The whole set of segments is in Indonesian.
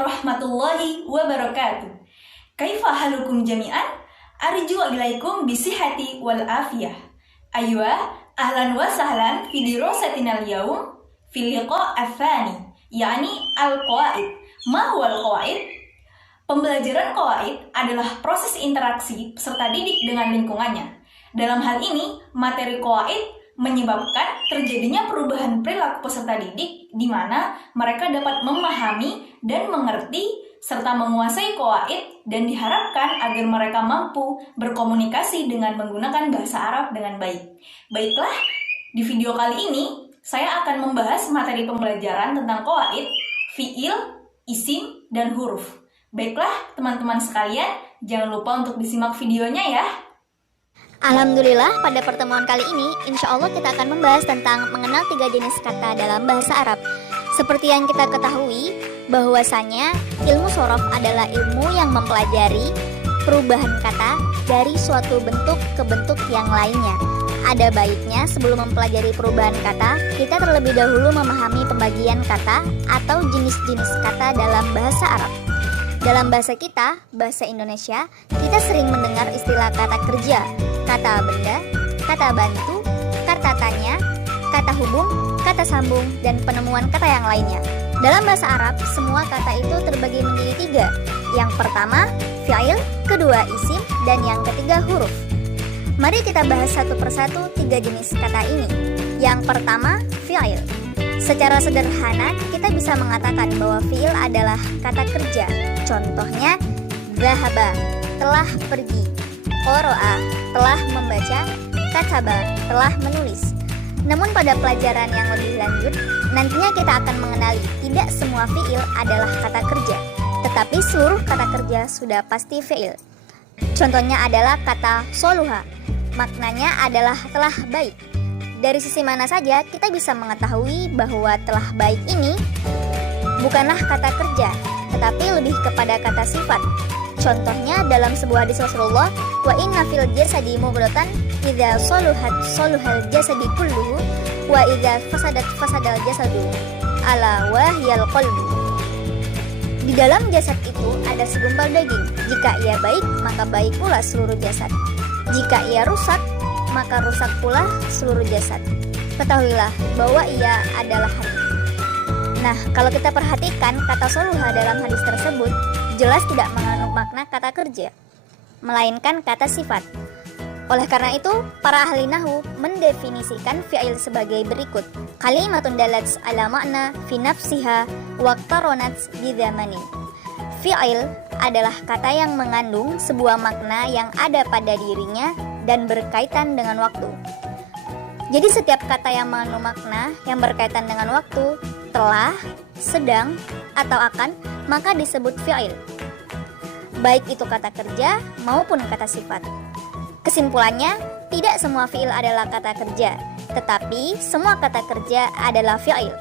warahmatullahi wabarakatuh. Kaifa halukum jami'an? Arju ilaikum bisihati wal afiyah. Aywa, ahlan wa sahlan fi dirasatina al-yawm fil liqa' ats-tsani, yakni al-qawaid. Ma huwa al-qawaid? Pembelajaran qawaid adalah proses interaksi peserta didik dengan lingkungannya. Dalam hal ini, materi qawaid menyebabkan terjadinya perubahan perilaku peserta didik di mana mereka dapat memahami dan mengerti serta menguasai qawaid dan diharapkan agar mereka mampu berkomunikasi dengan menggunakan bahasa Arab dengan baik. Baiklah, di video kali ini saya akan membahas materi pembelajaran tentang qawaid, fi'il, isim, dan huruf. Baiklah teman-teman sekalian, jangan lupa untuk disimak videonya ya. Alhamdulillah, pada pertemuan kali ini, insya Allah kita akan membahas tentang mengenal 3 jenis kata dalam bahasa Arab. Seperti yang kita ketahui, bahwasanya ilmu shorof adalah ilmu yang mempelajari perubahan kata dari suatu bentuk ke bentuk yang lainnya. Ada baiknya sebelum mempelajari perubahan kata, kita terlebih dahulu memahami pembagian kata atau jenis-jenis kata dalam bahasa Arab. Dalam bahasa kita, bahasa Indonesia, kita sering mendengar istilah kata kerja, kata benda, kata bantu, kata tanya, kata hubung, kata sambung, dan penemuan kata yang lainnya. Dalam bahasa Arab, semua kata itu terbagi menjadi 3. Yang pertama, fi'il, kedua isim, dan yang ketiga huruf. Mari kita bahas satu persatu 3 jenis kata ini. Yang pertama, fi'il. Secara sederhana, kita bisa mengatakan bahwa fi'il adalah kata kerja. Contohnya, zahaba, telah pergi, qara'a, telah membaca, kataba, telah menulis. Namun pada pelajaran yang lebih lanjut, nantinya kita akan mengenali tidak semua fi'il adalah kata kerja, tetapi seluruh kata kerja sudah pasti fi'il. Contohnya adalah kata soluha, maknanya adalah telah baik. Dari sisi mana saja kita bisa mengetahui bahwa telah baik ini bukanlah kata kerja, tetapi lebih kepada kata sifat. Contohnya dalam sebuah hadis Rasulullah, wa inna fil jasadi mudghatan idza saluhat saluhal jasadi kulluhu wa idza fasadat fasadal jasadu ala wahyal qalbu. Di dalam jasad itu ada segumpal daging. Jika ia baik, maka baik pula seluruh jasad. Jika ia rusak, maka rusak pula seluruh jasad. Ketahuilah bahwa ia adalah hati. Nah, kalau kita perhatikan kata soluha dalam hadis tersebut jelas tidak mengandung makna kata kerja, melainkan kata sifat. Oleh karena itu, para ahli nahwu mendefinisikan fi'il sebagai berikut. Kalimatun dalat ala makna fi nafsiha waqtaronat bi zamani. Fi'il adalah kata yang mengandung sebuah makna yang ada pada dirinya dan berkaitan dengan waktu. Jadi setiap kata yang mengandung makna yang berkaitan dengan waktu, telah, sedang, atau akan, maka disebut fi'il. Baik itu kata kerja maupun kata sifat. Kesimpulannya, tidak semua fi'il adalah kata kerja, tetapi semua kata kerja adalah fi'il.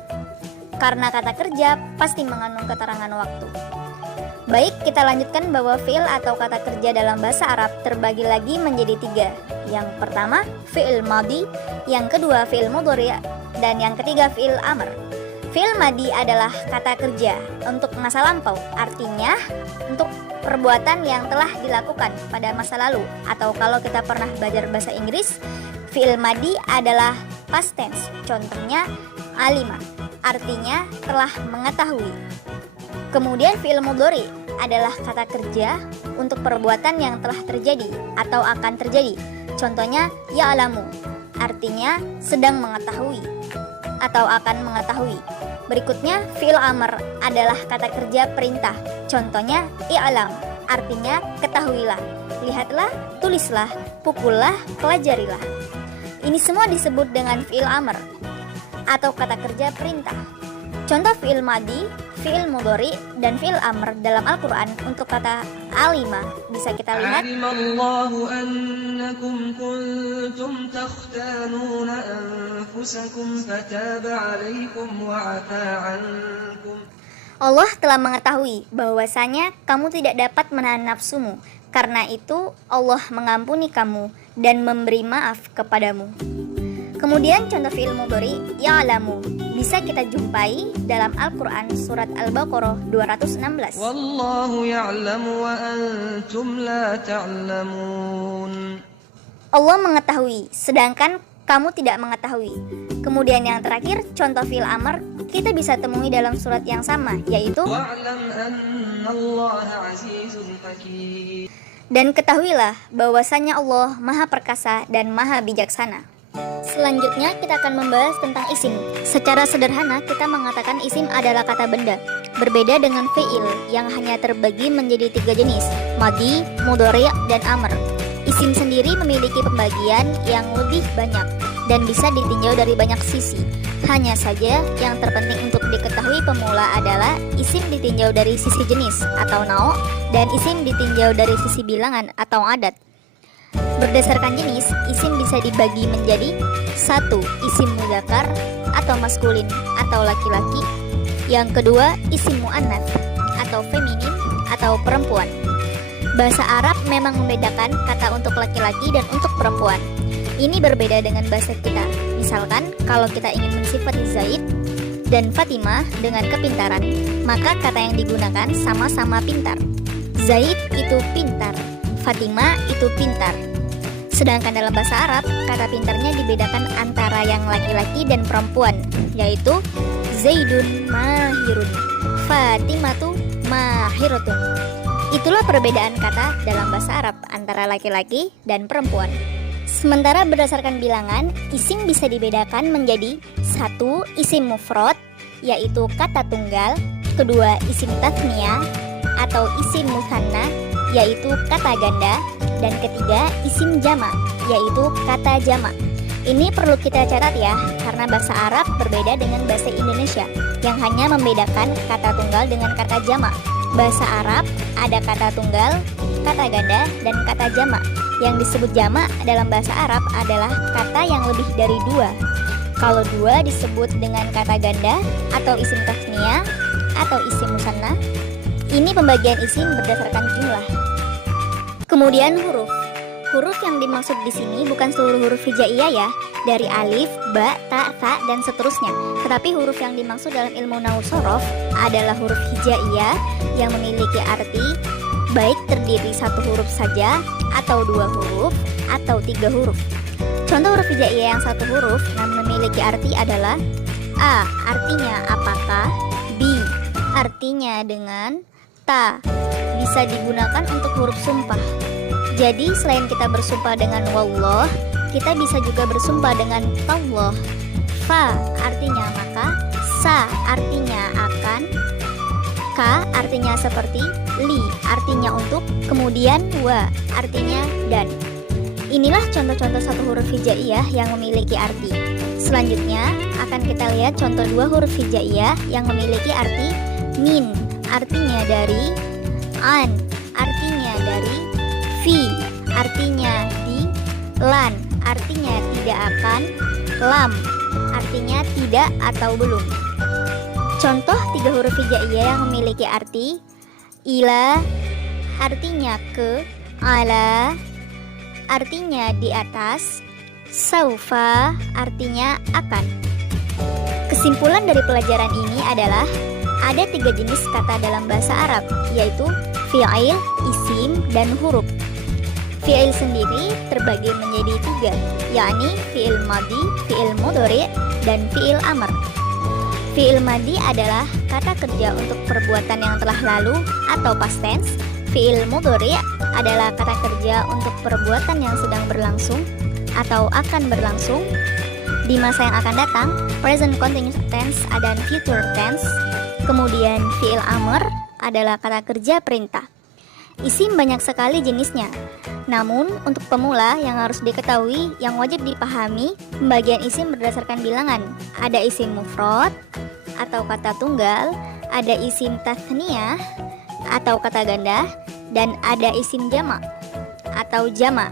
Karena kata kerja pasti mengandung keterangan waktu. Baik, kita lanjutkan bahwa fi'il atau kata kerja dalam bahasa Arab terbagi lagi menjadi 3. Yang pertama, fi'il madhi, yang kedua fi'il mudhari', dan yang ketiga fi'il amr. Fi'il madhi adalah kata kerja untuk masa lampau, artinya untuk perbuatan yang telah dilakukan pada masa lalu. Atau kalau kita pernah belajar bahasa Inggris, fi'il madhi adalah past tense, contohnya alima, artinya telah mengetahui. Kemudian fi'il mudhari adalah kata kerja untuk perbuatan yang telah terjadi atau akan terjadi. Contohnya ya'lamu, artinya sedang mengetahui atau akan mengetahui. Berikutnya fi'il amr adalah kata kerja perintah. Contohnya i'lam, artinya ketahuilah, lihatlah, tulislah, pukullah, pelajarilah. Ini semua disebut dengan fi'il amr atau kata kerja perintah. Contoh fi'il madhi, fi'il mudhari, dan fi'il amr dalam Al-Quran untuk kata alima bisa kita lihat. Alimallahu annakum kuntum takhtanuna anfusakum fataba alaikum wa afa ankum. Allah telah mengetahui bahwasanya kamu tidak dapat menahan nafsumu. Karena itu Allah mengampuni kamu dan memberi maaf kepadamu. Kemudian contoh fi'il mudhari ya'lamu bisa kita jumpai dalam Al-Quran surat Al-Baqarah 216. Wallahu ya'lamu wa antum la ta'lamun. Allah mengetahui, sedangkan kamu tidak mengetahui. Kemudian yang terakhir, contoh fi'il amr kita bisa temui dalam surat yang sama, yaitu Wa'lam annallaha azizun hakim. dan ketahuilah bahwasanya Allah Maha Perkasa dan Maha Bijaksana. Selanjutnya kita akan membahas tentang isim. Secara sederhana kita mengatakan isim adalah kata benda. Berbeda dengan fi'il yang hanya terbagi menjadi 3 jenis, madhi, mudhari', dan amr. Isim sendiri memiliki pembagian yang lebih banyak dan bisa ditinjau dari banyak sisi. Hanya saja yang terpenting untuk diketahui pemula adalah isim ditinjau dari sisi jenis atau nau dan isim ditinjau dari sisi bilangan atau adat. Berdasarkan jenis, isim bisa dibagi menjadi 1. Isim mudzakkar atau maskulin atau laki-laki. Yang kedua, isim muannats atau feminin atau perempuan. Bahasa Arab memang membedakan kata untuk laki-laki dan untuk perempuan. Ini berbeda dengan bahasa kita. Misalkan, kalau kita ingin mensifati Zaid dan Fatimah dengan kepintaran, maka kata yang digunakan sama-sama pintar. Zaid itu pintar, Fatimah itu pintar. Sedangkan dalam bahasa Arab, kata pintarnya dibedakan antara yang laki-laki dan perempuan, yaitu Zaidun mahirun, Fatimatu mahiratun. Itulah perbedaan kata dalam bahasa Arab antara laki-laki dan perempuan. Sementara berdasarkan bilangan, isim bisa dibedakan menjadi 1. Isim mufrad, yaitu kata tunggal. 2. Isim tathniyah atau isim mutsanna, yaitu kata ganda. Dan 3. Isim jama', yaitu kata jama'. Ini perlu kita catat ya, karena bahasa Arab berbeda dengan bahasa Indonesia yang hanya membedakan kata tunggal dengan kata jama'. Bahasa Arab ada kata tunggal, kata ganda, dan kata jama'. Yang disebut jama' dalam bahasa Arab adalah kata yang lebih dari 2. Kalau 2 disebut dengan kata ganda atau isim tasniyah atau isim musanna. Ini pembagian isim berdasarkan jumlah. Kemudian huruf. Huruf yang dimaksud di sini bukan seluruh huruf hijaiyah ya, dari alif, ba, ta, tha, dan seterusnya. Tetapi huruf yang dimaksud dalam ilmu nahwu shorof adalah huruf hijaiyah yang memiliki arti baik terdiri 1 huruf saja, atau 2 huruf, atau 3 huruf. Contoh huruf hijaiyah yang 1 huruf namun memiliki arti adalah A. Artinya apakah, B. Artinya dengan, ta. Bisa digunakan untuk huruf sumpah. Jadi selain kita bersumpah dengan wallah, kita bisa juga bersumpah dengan tallah. Fa artinya maka, sa artinya akan, ka artinya seperti, li artinya untuk, kemudian wa artinya dan. Inilah contoh-contoh 1 huruf hijaiyah yang memiliki arti. Selanjutnya akan kita lihat contoh 2 huruf hijaiyah yang memiliki arti min artinya dari, an artinya dari, fi artinya di, lan artinya tidak akan, lam artinya tidak atau belum. Contoh 3 huruf hijaiyah yang memiliki arti ila artinya ke, ala artinya di atas, saufa artinya akan. Kesimpulan dari pelajaran ini adalah ada 3 jenis kata dalam bahasa Arab, yaitu fi'il, isim, dan huruf. Fi'il sendiri terbagi menjadi 3, yakni fi'il madhi, fi'il mudhari', dan fi'il amr. Fi'il madhi adalah kata kerja untuk perbuatan yang telah lalu atau past tense. Fi'il mudhari' adalah kata kerja untuk perbuatan yang sedang berlangsung atau akan berlangsung. Di masa yang akan datang, present continuous tense dan future tense. Kemudian fi'il amr adalah kata kerja perintah. Isim banyak sekali jenisnya. Namun untuk pemula yang harus diketahui, yang wajib dipahami, pembagian isim berdasarkan bilangan. Ada isim mufrad atau kata tunggal, ada isim tathniyah atau kata ganda, dan ada isim jama' atau jama'.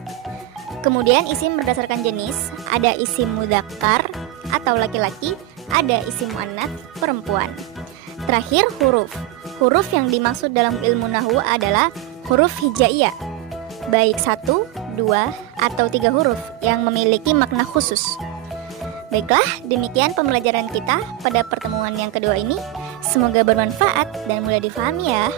Kemudian isim berdasarkan jenis, ada isim mudzakkar atau laki-laki, ada isim muannats perempuan. Terakhir huruf. Huruf yang dimaksud dalam ilmu nahwu adalah huruf hijaiyah, baik 1, 2, atau 3 huruf yang memiliki makna khusus. Baiklah, demikian pembelajaran kita pada pertemuan yang kedua ini. Semoga bermanfaat dan mudah difahami ya.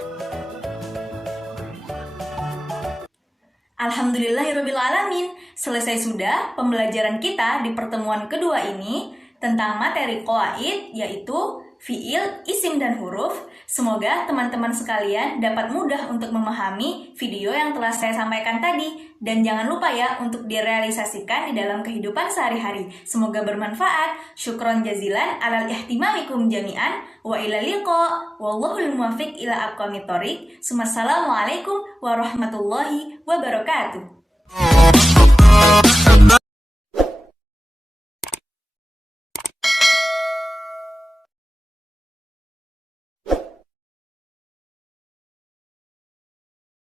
Alhamdulillahirrabbilalamin. Selesai sudah pembelajaran kita di pertemuan kedua ini tentang materi qawaid, yaitu fiil, isim, dan huruf. Semoga teman-teman sekalian dapat mudah untuk memahami video yang telah saya sampaikan tadi. Dan jangan lupa ya untuk direalisasikan di dalam kehidupan sehari-hari. Semoga bermanfaat. Syukron jazilan alal ihtimamikum jami'an. Wa ila liqa. Wallahul muwafiq ila aqwamit thoriq. Assalamualaikum warahmatullahi wabarakatuh.